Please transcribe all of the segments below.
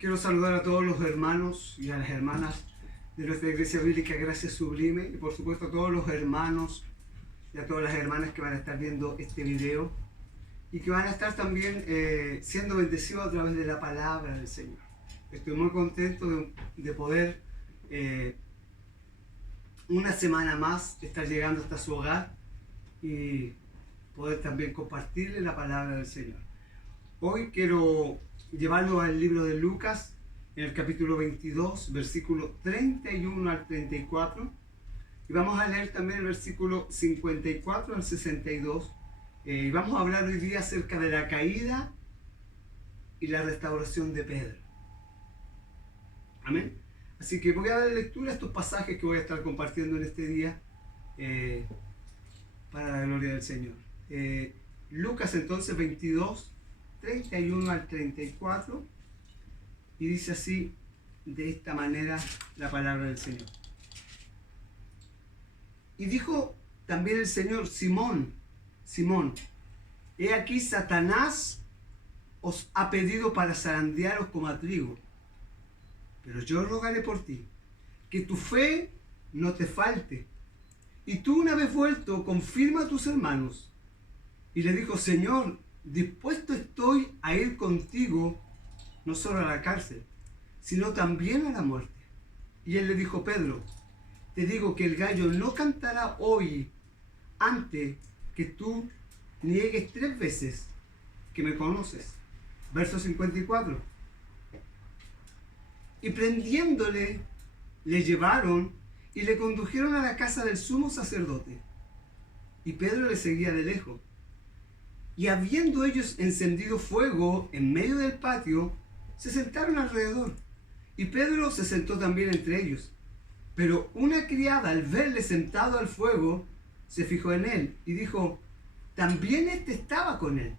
Quiero saludar a todos los hermanos y a las hermanas de nuestra Iglesia Bíblica Gracia Sublime y por supuesto a todos los hermanos y a todas las hermanas que van a estar viendo este video y que van a estar también siendo bendecidos a través de la palabra del Señor. Estoy muy contento de poder una semana más estar llegando hasta su hogar y poder también compartirle la palabra del Señor. Hoy quiero llevarlo al libro de Lucas, en el capítulo 22, versículo 31 al 34. Y vamos a leer también el versículo 54 al 62. Y vamos a hablar hoy día acerca de la caída y la restauración de Pedro. Amén. Así que voy a dar lectura a estos pasajes que voy a estar compartiendo en este día para la gloria del Señor. Lucas entonces 22, 31 al 34, y dice así, de esta manera, la palabra del Señor. Y dijo también el Señor: Simón, Simón, he aquí Satanás os ha pedido para zarandearos como a trigo, pero yo rogaré por ti, que tu fe no te falte, y tú, una vez vuelto, confirma a tus hermanos. Y le dijo: Señor, dispuesto estoy a ir contigo, no solo a la cárcel, sino también a la muerte. Y él le dijo: Pedro, te digo que el gallo no cantará hoy antes que tú niegues 3 veces que me conoces. Verso 54. Y prendiéndole, le llevaron y le condujeron a la casa del sumo sacerdote. Y Pedro le seguía de lejos. Y habiendo ellos encendido fuego en medio del patio, se sentaron alrededor. Y Pedro se sentó también entre ellos. Pero una criada, al verle sentado al fuego, se fijó en él y dijo: también éste estaba con él.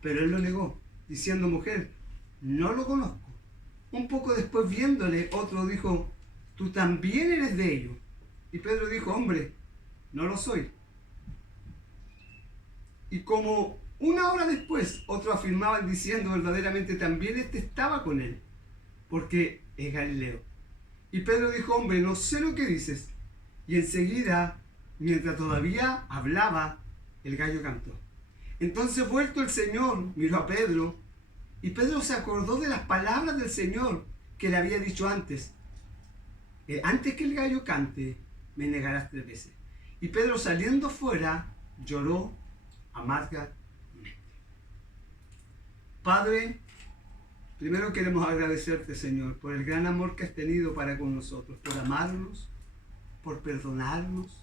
Pero él lo negó, diciendo: mujer, no lo conozco. Un poco después, viéndole, otro dijo: tú también eres de ellos. Y Pedro dijo: hombre, no lo soy. Y como una hora después, otros afirmaban diciendo: verdaderamente también este estaba con él, porque es Galileo. Y Pedro dijo: hombre, no sé lo que dices. Y enseguida, mientras todavía hablaba, el gallo cantó. Entonces, vuelto el Señor, miró a Pedro, y Pedro se acordó de las palabras del Señor que le había dicho antes: antes que el gallo cante, me negarás 3 veces. Y Pedro, saliendo fuera, lloró amargamente. Padre, primero queremos agradecerte, Señor, por el gran amor que has tenido para con nosotros, por amarnos, por perdonarnos.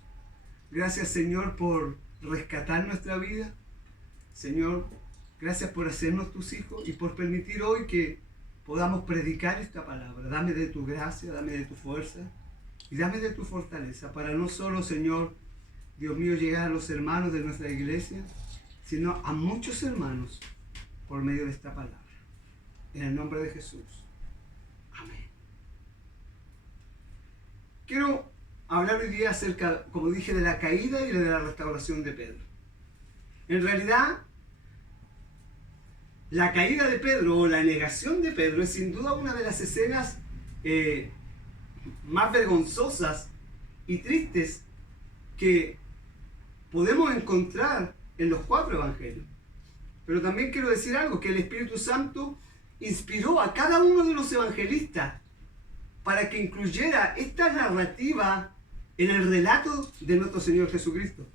Gracias, Señor, por rescatar nuestra vida. Señor, gracias por hacernos tus hijos y por permitir hoy que podamos predicar esta palabra. Dame de tu gracia, dame de tu fuerza y dame de tu fortaleza para no solo, Señor, Dios mío, llegar a los hermanos de nuestra iglesia, sino a muchos hermanos por medio de esta palabra. En el nombre de Jesús. Amén. Quiero hablar hoy día acerca, como dije, de la caída y de la restauración de Pedro. En realidad, la caída de Pedro o la negación de Pedro es sin duda una de las escenas más vergonzosas y tristes que podemos encontrar en los 4 evangelios. Pero también quiero decir algo, que el Espíritu Santo inspiró a cada uno de los evangelistas para que incluyera esta narrativa en el relato de nuestro Señor Jesucristo.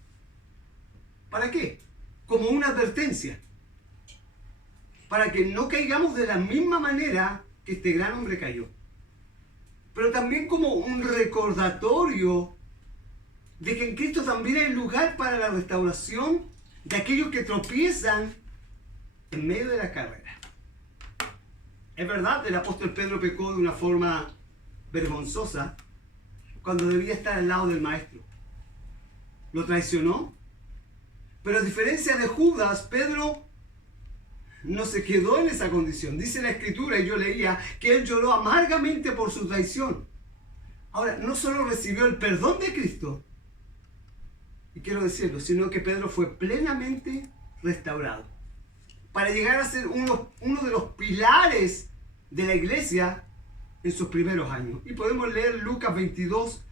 ¿Para qué? Como una advertencia, para que no caigamos de la misma manera que este gran hombre cayó, pero también como un recordatorio de que en Cristo también hay lugar para la restauración de aquellos que tropiezan en medio de la carrera. Es verdad, el apóstol Pedro pecó de una forma vergonzosa cuando debía estar al lado del maestro. Lo traicionó, pero a diferencia de Judas, Pedro no se quedó en esa condición. Dice la Escritura, y yo leía, que él lloró amargamente por su traición. Ahora, no solo recibió el perdón de Cristo, y quiero decirlo, sino que Pedro fue plenamente restaurado para llegar a ser uno de los pilares de la iglesia en sus primeros años. Y podemos leer Lucas 22,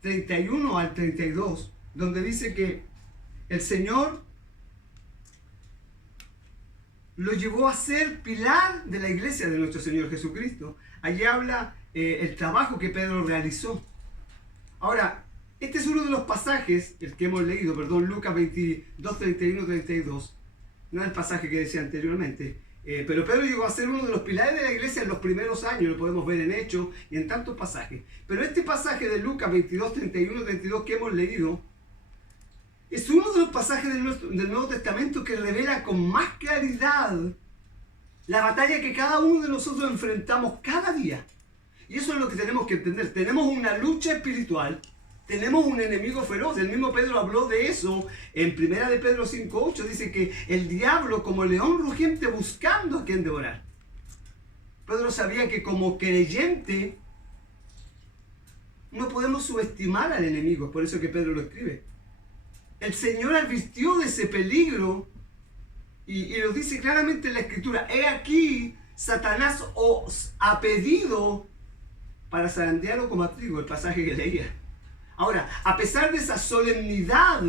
31 al 32, donde dice que el Señor lo llevó a ser pilar de la iglesia de nuestro Señor Jesucristo. Allí habla el trabajo que Pedro realizó. Ahora, este es uno de los pasajes, el que hemos leído, Lucas 22, 31, 32. No es el pasaje que decía anteriormente. Pero Pedro llegó a ser uno de los pilares de la iglesia en los primeros años, lo podemos ver en Hechos y en tantos pasajes. Pero este pasaje de Lucas 22, 31, 32 que hemos leído, es uno de los pasajes del Nuevo Testamento que revela con más claridad la batalla que cada uno de nosotros enfrentamos cada día. Y eso es lo que tenemos que entender. Tenemos una lucha espiritual, tenemos un enemigo feroz. El mismo Pedro habló de eso en 1 de Pedro 5:8. Dice que el diablo como león rugiente buscando a quien devorar. Pedro sabía que como creyente no podemos subestimar al enemigo. Por eso que Pedro lo escribe. El Señor advirtió de ese peligro y lo dice claramente en la Escritura. He aquí, Satanás os ha pedido para zarandearlo como a trigo, el pasaje que leía. Ahora, a pesar de esa solemnidad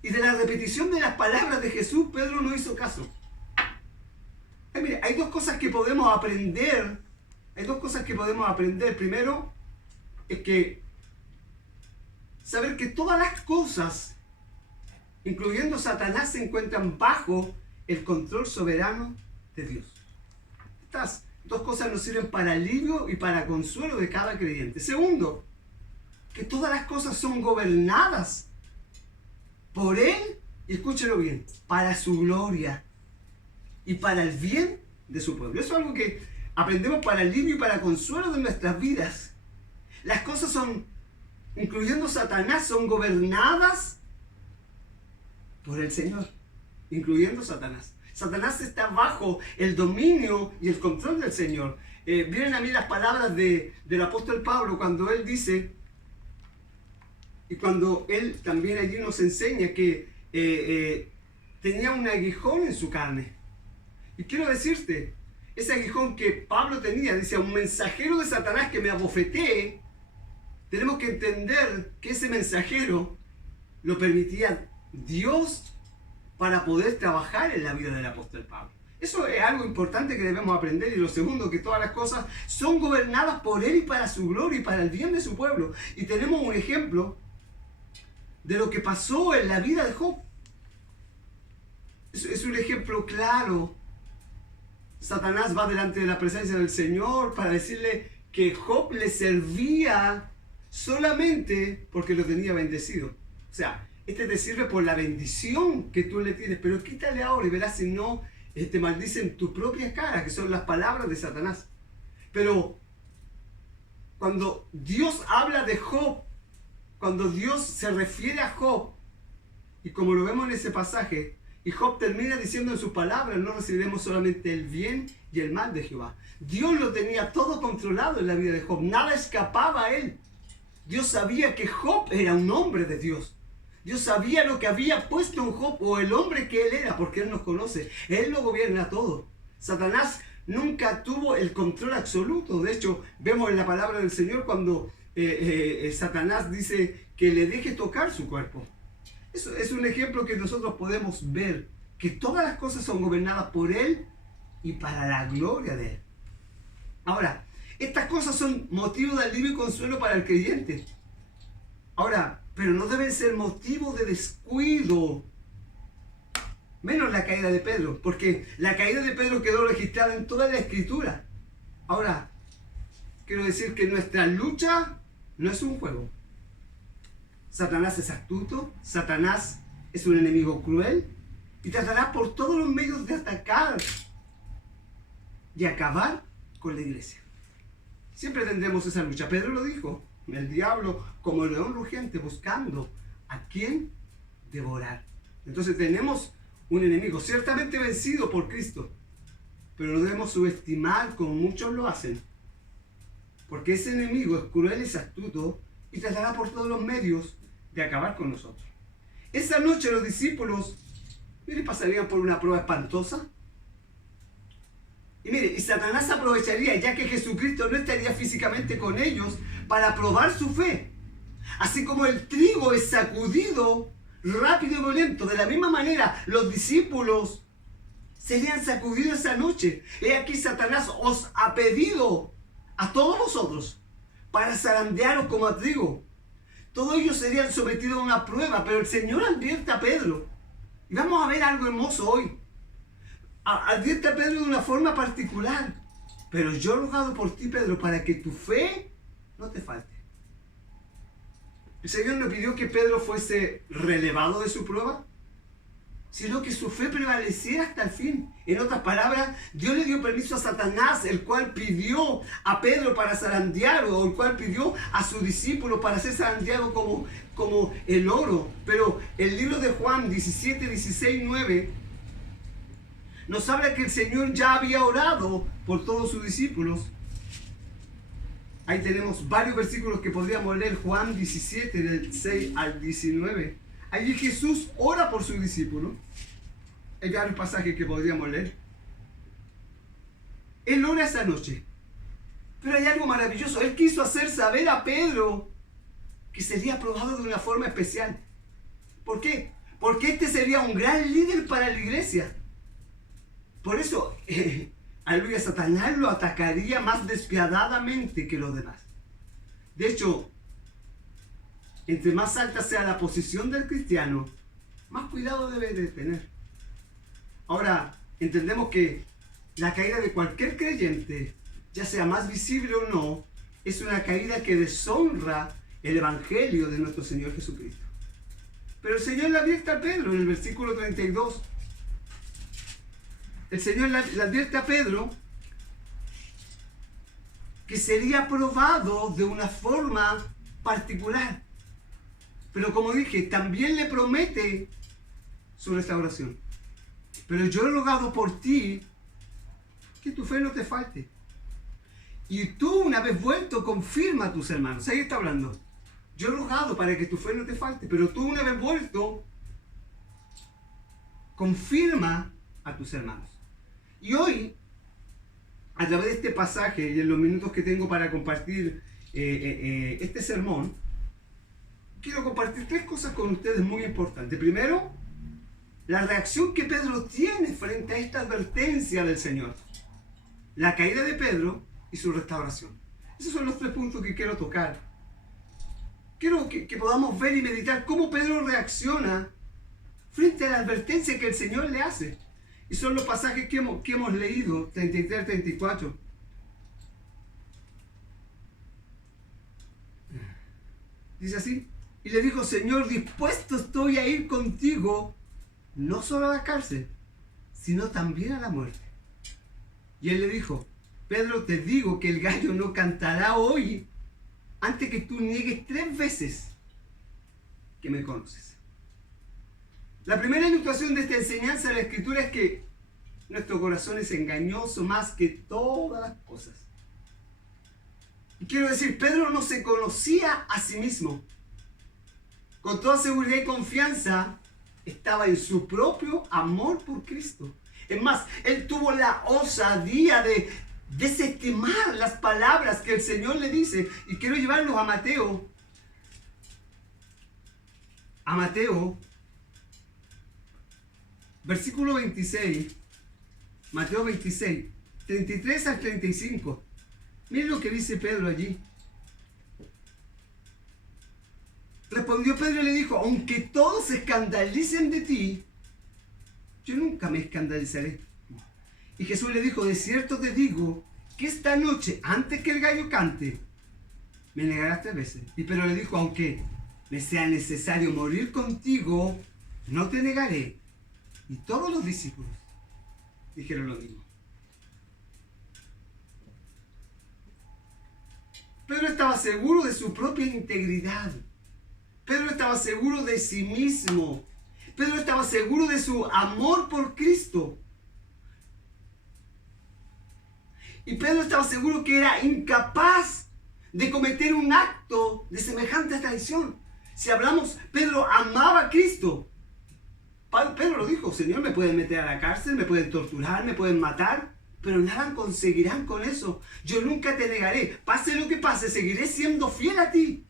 y de la repetición de las palabras de Jesús, Pedro no hizo caso. Mire, hay dos cosas que podemos aprender. Primero, es que saber que todas las cosas, incluyendo Satanás, se encuentran bajo el control soberano de Dios. Estas dos cosas nos sirven para alivio y para consuelo de cada creyente. Segundo, que todas las cosas son gobernadas por Él, y escúchelo bien, para su gloria y para el bien de su pueblo. Eso es algo que aprendemos para alivio y para consuelo de nuestras vidas. Las cosas son, incluyendo Satanás, son gobernadas por el Señor, incluyendo Satanás. Satanás está bajo el dominio y el control del Señor. Vienen a mí las palabras del apóstol Pablo cuando él dice, y cuando él también allí nos enseña que tenía un aguijón en su carne. Y quiero decirte, ese aguijón que Pablo tenía, dice, un mensajero de Satanás que me abofetee. Tenemos que entender que ese mensajero lo permitía Dios para poder trabajar en la vida del apóstol Pablo. Eso es algo importante que debemos aprender. Y lo segundo, que todas las cosas son gobernadas por Él y para su gloria y para el bien de su pueblo. Y tenemos un ejemplo de lo que pasó en la vida de Job. Es un ejemplo claro. Satanás va delante de la presencia del Señor para decirle que Job le servía solamente porque lo tenía bendecido. O sea, este te sirve por la bendición que tú le tienes, pero quítale ahora y verás si no te maldicen tu propia cara, que son las palabras de Satanás. Pero cuando Dios habla de Job, cuando Dios se refiere a Job, y como lo vemos en ese pasaje, y Job termina diciendo en sus palabras, no recibiremos solamente el bien y el mal de Jehová. Dios lo tenía todo controlado en la vida de Job, nada escapaba a él. Dios sabía que Job era un hombre de Dios. Dios sabía lo que había puesto en Job, o el hombre que él era, porque Él nos conoce. Él lo gobierna todo. Satanás nunca tuvo el control absoluto. De hecho, vemos en la palabra del Señor cuando Satanás dice que le deje tocar su cuerpo. Eso es un ejemplo que nosotros podemos ver, que todas las cosas son gobernadas por Él y para la gloria de Él. Ahora, estas cosas son motivo de alivio y consuelo para el creyente. Ahora, pero no deben ser motivo de descuido. Menos la caída de Pedro, porque la caída de Pedro quedó registrada en toda la Escritura. Ahora, quiero decir que nuestra lucha no es un juego. Satanás es astuto, Satanás es un enemigo cruel y tratará por todos los medios de atacar y acabar con la iglesia. Siempre tendremos esa lucha. Pedro lo dijo, el diablo como el león rugiente buscando a quien devorar. Entonces tenemos un enemigo ciertamente vencido por Cristo, pero no debemos subestimar como muchos lo hacen, porque ese enemigo es cruel, es astuto y tratará por todos los medios de acabar con nosotros. Esa noche los discípulos pasarían por una prueba espantosa. Y mire, y Satanás aprovecharía, ya que Jesucristo no estaría físicamente con ellos, para probar su fe. Así como el trigo es sacudido rápido y violento, de la misma manera los discípulos serían sacudidos esa noche. He aquí Satanás os ha pedido a todos vosotros para zarandearos como a trigo. Todos ellos serían sometidos a una prueba, pero el Señor advierte a Pedro. Y vamos a ver algo hermoso hoy. Advierte a Pedro de una forma particular. Pero yo he rogado por ti, Pedro, para que tu fe no te falte. El Señor no pidió que Pedro fuese relevado de su prueba, sino que su fe prevaleciera hasta el fin. En otras palabras, Dios le dio permiso a Satanás, el cual pidió a Pedro para zarandear, o el cual pidió a su discípulo para ser zarandeado como el oro. Pero el libro de Juan 17, 16, 9 nos habla que el Señor ya había orado por todos sus discípulos. Ahí tenemos varios versículos que podríamos leer. Juan 17, del 6 al 19. Allí Jesús ora por sus discípulos. Hay varios pasajes que podríamos leer. Él ora esa noche. Pero hay algo maravilloso. Él quiso hacer saber a Pedro que sería probado de una forma especial. ¿Por qué? Porque este sería un gran líder para la iglesia. Por eso, aleluya, Satanás lo atacaría más despiadadamente que los demás. De hecho, entre más alta sea la posición del cristiano, más cuidado debe de tener. Ahora, entendemos que la caída de cualquier creyente, ya sea más visible o no, es una caída que deshonra el evangelio de nuestro Señor Jesucristo. Pero el Señor le advierte a Pedro en el versículo 32. El Señor le advierte a Pedro que sería probado de una forma particular. Pero como dije, también le promete su restauración. Pero yo he rogado por ti que tu fe no te falte. Y tú, una vez vuelto, confirma a tus hermanos. Ahí está hablando. Yo he rogado para que tu fe no te falte. Pero tú, una vez vuelto, confirma a tus hermanos. Y hoy, a través de este pasaje y en los minutos que tengo para compartir este sermón, quiero compartir tres cosas con ustedes muy importantes. Primero, la reacción que Pedro tiene frente a esta advertencia del Señor. La caída de Pedro y su restauración. Esos son los tres puntos que quiero tocar. Quiero que podamos ver y meditar cómo Pedro reacciona frente a la advertencia que el Señor le hace. Y son los pasajes que hemos leído, 33, 34. Dice así. Y le dijo, Señor, dispuesto estoy a ir contigo, no solo a la cárcel, sino también a la muerte. Y él le dijo, Pedro, te digo que el gallo no cantará hoy antes que tú niegues 3 veces que me conoces. La primera ilustración de esta enseñanza de la Escritura es que nuestro corazón es engañoso más que todas las cosas. Y quiero decir, Pedro no se conocía a sí mismo. Con toda seguridad y confianza estaba en su propio amor por Cristo. Es más, él tuvo la osadía de desestimar las palabras que el Señor le dice. Y quiero llevarlos a Mateo. A Mateo, versículo 26. Mateo 26, 33 al 35. Miren lo que dice Pedro allí. Respondió Pedro y le dijo, aunque todos se escandalicen de ti, yo nunca me escandalizaré. Y Jesús le dijo, de cierto te digo, que esta noche, antes que el gallo cante, me negarás 3 veces. Y Pedro le dijo, aunque me sea necesario morir contigo, no te negaré. Y todos los discípulos dijeron lo mismo. Pedro estaba seguro de su propia integridad. Pedro estaba seguro de sí mismo. Pedro estaba seguro de su amor por Cristo. Y Pedro estaba seguro que era incapaz de cometer un acto de semejante traición. Si hablamos, Pedro amaba a Cristo. Pedro lo dijo, Señor, me pueden meter a la cárcel, me pueden torturar, me pueden matar, pero nada conseguirán con eso. Yo nunca te negaré. Pase lo que pase, seguiré siendo fiel a ti.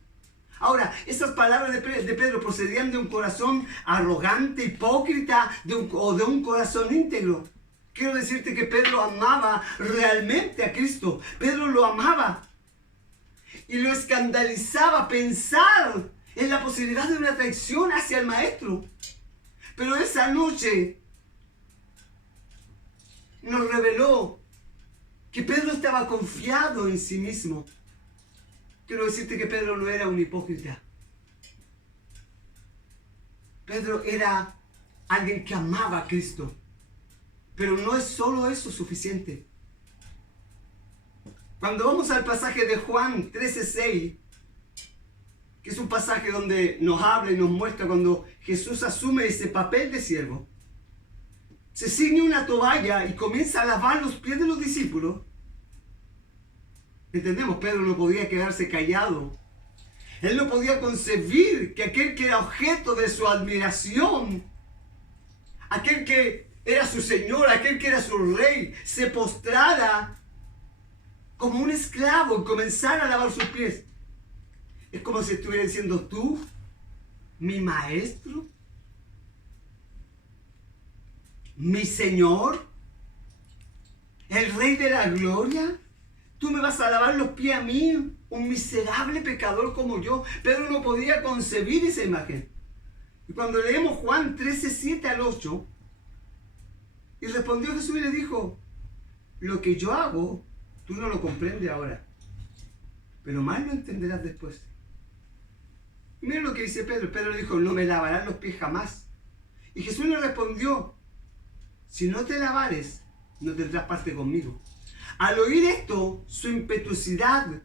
Ahora, estas palabras de Pedro procedían de un corazón arrogante, hipócrita, o de un corazón íntegro. Quiero decirte que Pedro amaba realmente a Cristo. Pedro lo amaba. Y lo escandalizaba pensar en la posibilidad de una traición hacia el maestro. Pero esa noche nos reveló que Pedro estaba confiado en sí mismo. Quiero decirte que Pedro no era un hipócrita. Pedro era alguien que amaba a Cristo. Pero no es solo eso suficiente. Cuando vamos al pasaje de Juan 13:6, que es un pasaje donde nos habla y nos muestra cuando Jesús asume ese papel de siervo, se ciñe una toalla y comienza a lavar los pies de los discípulos. Entendemos, Pedro no podía quedarse callado. Él no podía concebir que aquel que era objeto de su admiración, aquel que era su Señor, aquel que era su Rey, se postrara como un esclavo y comenzara a lavar sus pies. Es como si estuviera diciendo: tú, mi maestro, mi Señor, el Rey de la gloria, tú me vas a lavar los pies a mí, un miserable pecador como yo. Pedro no podía concebir esa imagen. Y cuando leemos Juan 13:7 al 8, y respondió Jesús y le dijo: lo que yo hago, tú no lo comprendes ahora, pero más lo entenderás después. Y miren lo que dice Pedro. Pedro dijo: no me lavarán los pies jamás. Y Jesús le respondió: si no te lavares, no tendrás parte conmigo. Al oír esto, su impetuosidad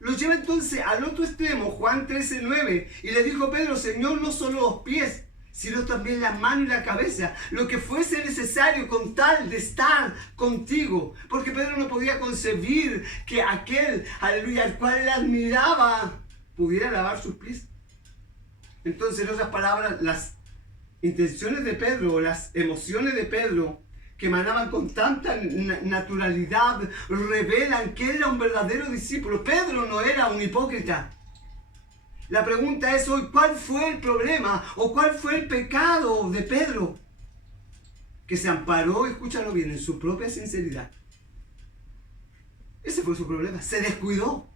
lo lleva entonces al otro extremo, Juan 13:9, y le dijo Pedro: Señor, no solo los pies, sino también la mano y la cabeza, lo que fuese necesario con tal de estar contigo. Porque Pedro no podía concebir que aquel, aleluya, al cual él admiraba, pudiera lavar sus pies. Entonces, en otras palabras, las intenciones de Pedro, las emociones de Pedro, que emanaban con tanta naturalidad, revelan que era un verdadero discípulo. Pedro no era un hipócrita. La pregunta es hoy: ¿cuál fue el problema o cuál fue el pecado de Pedro? Que se amparó, escúchalo bien, en su propia sinceridad. Ese fue su problema. Se descuidó.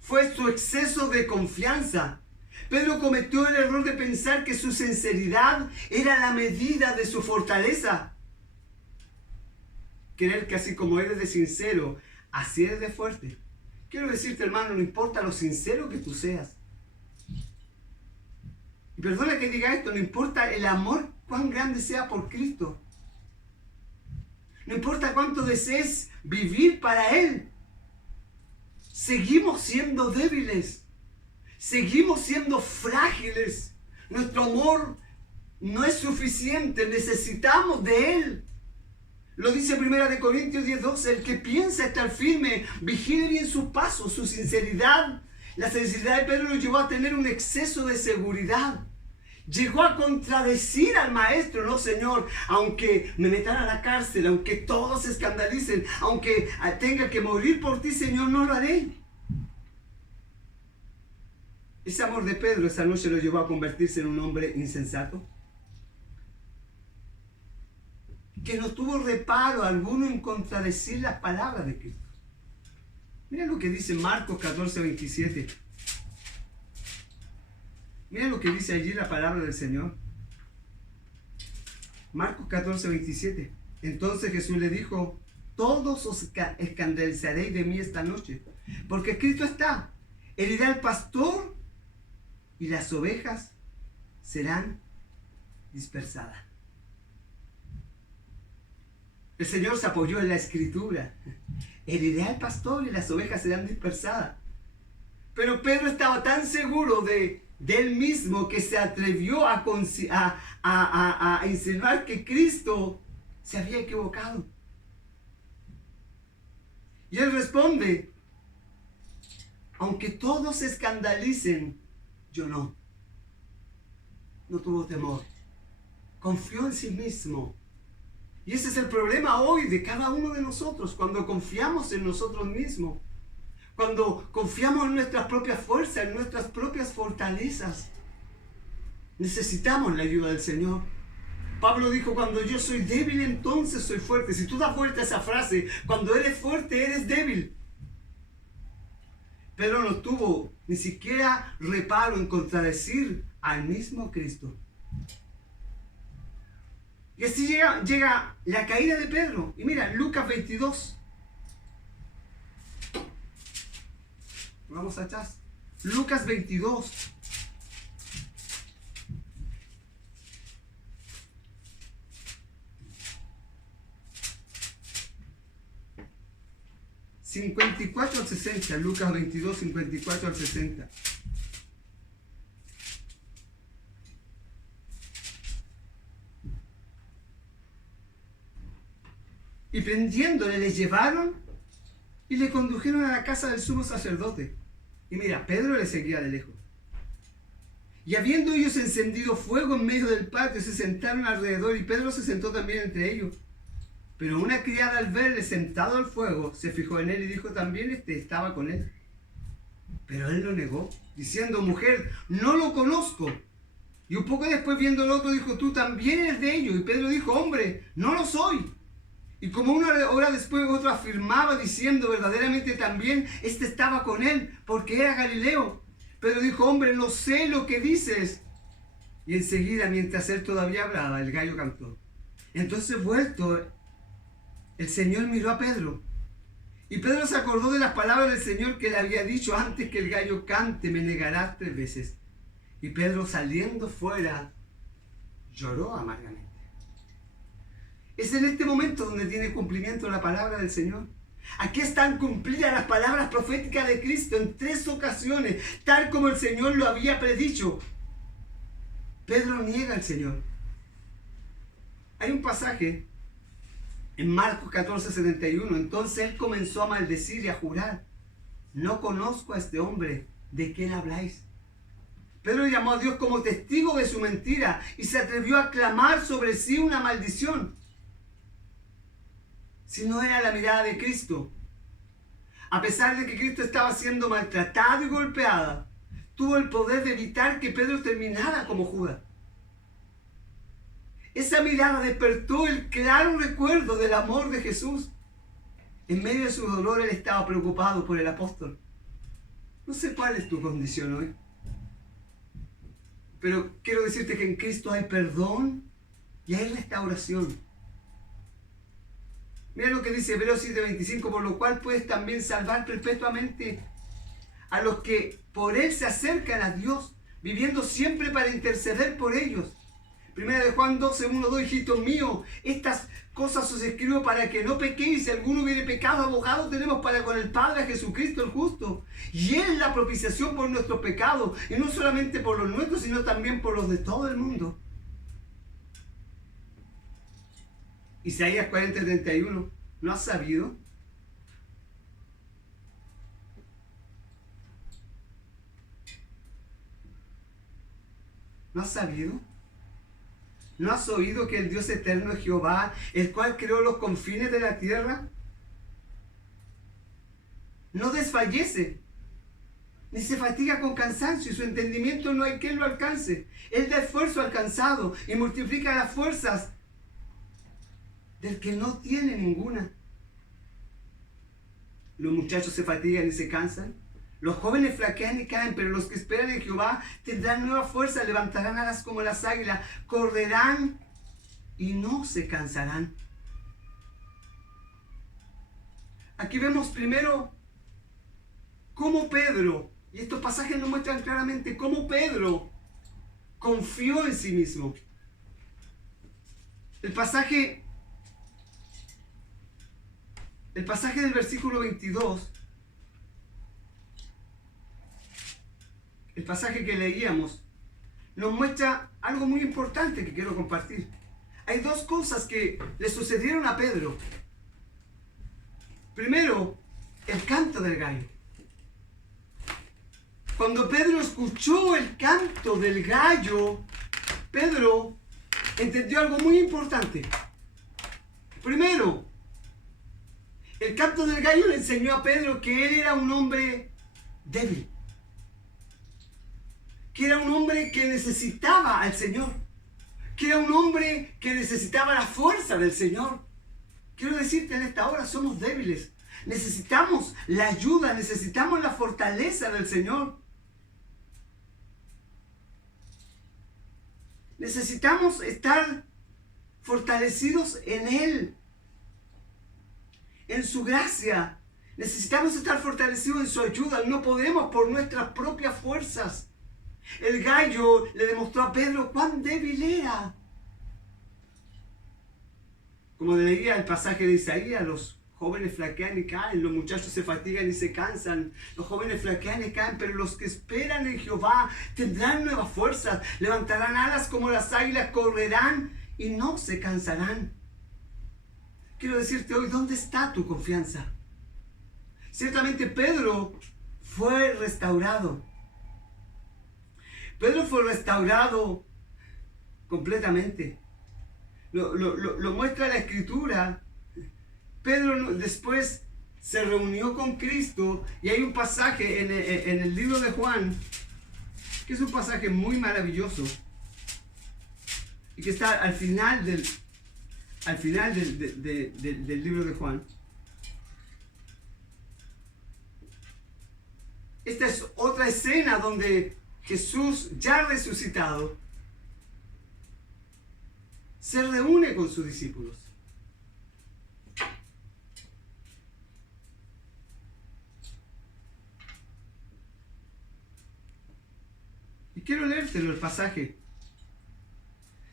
Fue su exceso de confianza. Pedro cometió el error de pensar que su sinceridad era la medida de su fortaleza. Creer que así como eres de sincero, así eres de fuerte. Quiero decirte, hermano, no importa lo sincero que tú seas. Y perdona que diga esto, no importa el amor cuán grande sea por Cristo. No importa cuánto desees vivir para Él. Seguimos siendo débiles. Seguimos siendo frágiles. Nuestro amor no es suficiente. Necesitamos de Él. Lo dice 1 Corintios 10:12. El que piensa estar firme, vigile bien sus pasos, su sinceridad. La sinceridad de Pedro lo llevó a tener un exceso de seguridad. Llegó a contradecir al maestro: no, Señor, aunque me metan a la cárcel, aunque todos se escandalicen, aunque tenga que morir por ti, Señor, no lo haré. Ese amor de Pedro esa noche lo llevó a convertirse en un hombre insensato, que no tuvo reparo alguno en contradecir las palabras de Cristo. Mira lo que dice Marcos 14:27. Mira lo que dice allí la palabra del Señor. Marcos 14:27. Entonces Jesús le dijo: todos os escandalizaréis de mí esta noche, porque escrito está: herirá al pastor y las ovejas serán dispersadas. El Señor se apoyó en la Escritura. Heriré al pastor y las ovejas serán dispersadas. Pero Pedro estaba tan seguro de él mismo que se atrevió a insinuar que Cristo se había equivocado. Y él responde: aunque todos se escandalicen, yo no. No tuvo temor. Confió en sí mismo. Y ese es el problema hoy de cada uno de nosotros, cuando confiamos en nosotros mismos, cuando confiamos en nuestras propias fuerzas, en nuestras propias fortalezas. Necesitamos la ayuda del Señor. Pablo dijo, cuando yo soy débil, entonces soy fuerte. Si tú das vuelta a esa frase, cuando eres fuerte, eres débil. Pedro no tuvo ni siquiera reparo en contradecir al mismo Cristo. Y así llega la caída de Pedro. Y mira, Lucas 22. Vamos atrás. Lucas 22. ...54 al 60... Lucas 22, 54 al 60... Y prendiéndole, le llevaron y le condujeron a la casa del sumo sacerdote. Y mira, Pedro le seguía de lejos. Y habiendo ellos encendido fuego en medio del patio, se sentaron alrededor y Pedro se sentó también entre ellos. Pero una criada, al verle sentado al fuego, se fijó en él y dijo, también estaba con él. Pero él lo negó, diciendo, mujer, no lo conozco. Y un poco después, viendo al otro, dijo, tú también eres de ellos. Y Pedro dijo, hombre, no lo soy. Y como una hora después otro afirmaba diciendo, verdaderamente también estaba con él, porque era Galileo. Pedro dijo, hombre, no sé lo que dices. Y enseguida, mientras él todavía hablaba, el gallo cantó. Entonces, vuelto, el Señor miró a Pedro. Y Pedro se acordó de las palabras del Señor que le había dicho, antes que el gallo cante, me negarás 3 veces. Y Pedro, saliendo fuera, lloró amargamente. Es en este momento donde tiene cumplimiento la palabra del Señor. Aquí están cumplidas las palabras proféticas de Cristo en 3 ocasiones, tal como el Señor lo había predicho. Pedro niega al Señor. Hay un pasaje en Marcos 14, 71. Entonces él comenzó a maldecir y a jurar, no conozco a este hombre, ¿de quién habláis? Pedro llamó a Dios como testigo de su mentira y se atrevió a clamar sobre sí una maldición. Si no era la mirada de Cristo, a pesar de que Cristo estaba siendo maltratado y golpeado, tuvo el poder de evitar que Pedro terminara como Judas. Esa mirada despertó el claro recuerdo del amor de Jesús. En medio de su dolor, él estaba preocupado por el apóstol. No sé cuál es tu condición hoy, pero quiero decirte que en Cristo hay perdón y hay restauración. Mira lo que dice Hebreos 7:25, por lo cual puedes también salvar perpetuamente a los que por él se acercan a Dios, viviendo siempre para interceder por ellos. Primera de Juan 12, 1, 2, hijitos míos, estas cosas os escribo para que no pequéis. Si alguno hubiere pecado, abogado tenemos para con el Padre, a Jesucristo el justo. Y Él es la propiciación por nuestros pecados, y no solamente por los nuestros, sino también por los de todo el mundo. Isaías 40, 31, ¿no has sabido? ¿No has sabido? ¿No has oído que el Dios eterno es Jehová, el cual creó los confines de la tierra? No desfallece, ni se fatiga con cansancio, y su entendimiento no hay quien lo alcance. Él da esfuerzo al cansado y multiplica las fuerzas del que no tiene ninguna. Los muchachos se fatigan y se cansan, los jóvenes flaquean y caen, pero los que esperan en Jehová tendrán nueva fuerza, levantarán alas como las águilas, correrán y no se cansarán. Aquí vemos primero cómo Pedro, y estos pasajes nos muestran claramente cómo Pedro confió en sí mismo. El pasaje del versículo 22, el pasaje que leíamos, nos muestra algo muy importante que quiero compartir. Hay 2 cosas que le sucedieron a Pedro. Primero, el canto del gallo. Cuando Pedro escuchó el canto del gallo, Pedro entendió algo muy importante. Primero, el canto del gallo le enseñó a Pedro que él era un hombre débil, que era un hombre que necesitaba al Señor, que era un hombre que necesitaba la fuerza del Señor. Quiero decirte en esta hora, somos débiles. Necesitamos la ayuda, necesitamos la fortaleza del Señor. Necesitamos estar fortalecidos en Él, en su gracia. Necesitamos estar fortalecidos en su ayuda. No podemos por nuestras propias fuerzas. El gallo le demostró a Pedro cuán débil era. Como leía el pasaje de Isaías, los jóvenes flaquean y caen, los muchachos se fatigan y se cansan, los jóvenes flaquean y caen, pero los que esperan en Jehová tendrán nuevas fuerzas, levantarán alas como las águilas, correrán y no se cansarán. Quiero decirte hoy, ¿dónde está tu confianza? Ciertamente Pedro fue restaurado. Pedro fue restaurado completamente. Lo muestra la Escritura. Pedro después se reunió con Cristo y hay un pasaje en el libro de Juan, que es un pasaje muy maravilloso y que está al final del libro de Juan. Esta es otra escena donde Jesús, ya resucitado, se reúne con sus discípulos. Y quiero leértelo el pasaje.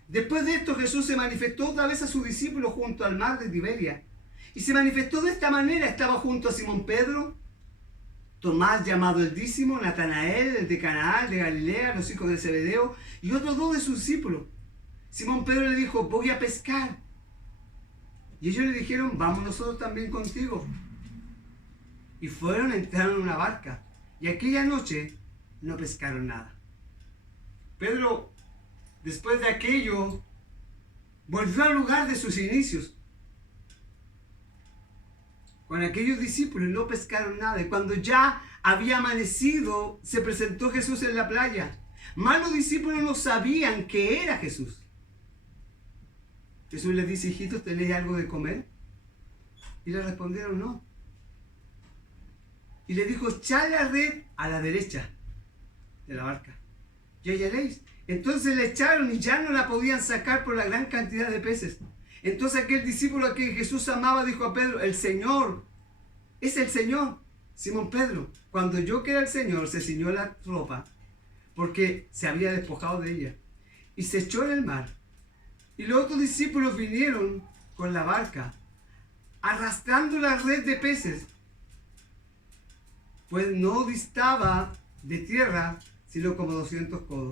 Después de esto, Jesús se manifestó otra vez a sus discípulos junto al mar de Tiberia. Y se manifestó de esta manera. Estaba junto a Simón Pedro, Tomás llamado el Dísimo, Natanael, el de Canaán, de Galilea, los hijos de Zebedeo, y otros dos de sus discípulos. Simón Pedro le dijo, voy a pescar. Y ellos le dijeron, vamos nosotros también contigo. Y fueron, entraron en una barca. Y aquella noche no pescaron nada. Pedro, después de aquello, volvió al lugar de sus inicios. Con aquellos discípulos no pescaron nada. Y cuando ya había amanecido, se presentó Jesús en la playa. Mas los discípulos no sabían que era Jesús. Jesús les dice, hijitos, ¿tenéis algo de comer? Y le respondieron, no. Y le dijo, echad la red a la derecha de la barca y hallaréis. Entonces le echaron y ya no la podían sacar por la gran cantidad de peces. Entonces aquel discípulo a quien Jesús amaba dijo a Pedro, el Señor, es el Señor. Simón Pedro, cuando oyó que era el Señor, se ciñó la ropa porque se había despojado de ella y se echó en el mar. Y los otros discípulos vinieron con la barca, arrastrando la red de peces, pues no distaba de tierra sino como 200 codos.